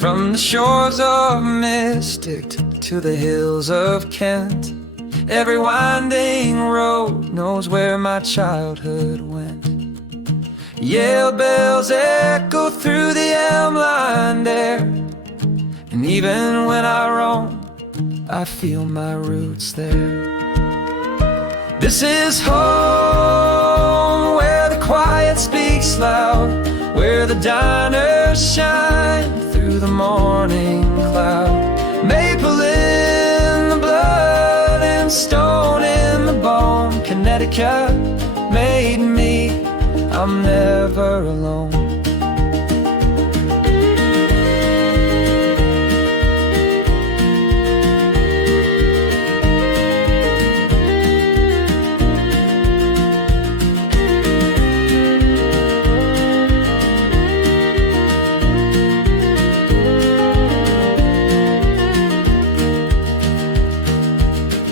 From the shores of Mystic to the hills of Kent, every winding road knows where my childhood went. Yale bells echo through the elm-lined air, and even when I roam, I feel my roots there. This is home, where the quiet speaks loud, where the diners shine through the morning cloud. Maple in the blood and stone in the bone, Connecticut made me, I'm never alone.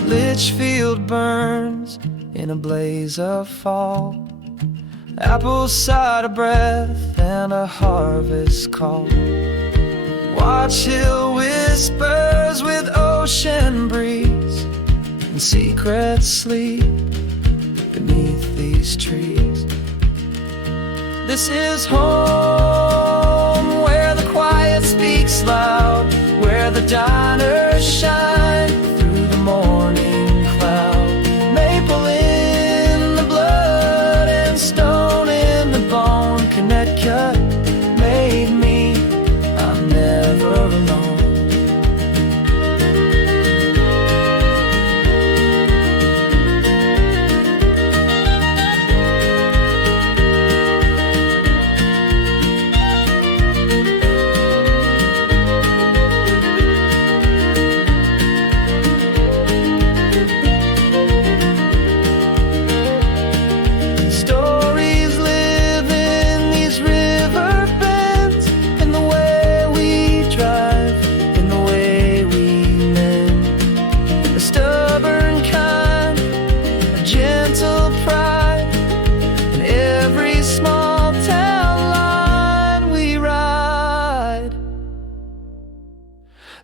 Litchfield burns in a blaze of fall, apple cider breath and a harvest call. Watch Hill whispers with ocean breeze, and secrets sleep beneath these trees. This is home, where the quiet speaks loud, where the diners shine through the morning cloud. Maple in the blood and stone in the bone, Connecticut made me, I'm never alone.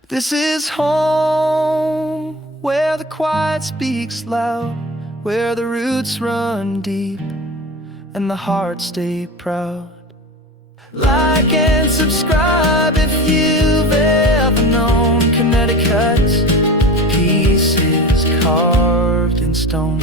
This is home, where the quiet speaks loud, where the roots run deep and the heart stay proud. Like and subscribe if you've ever known Connecticut's peace is carved in stone.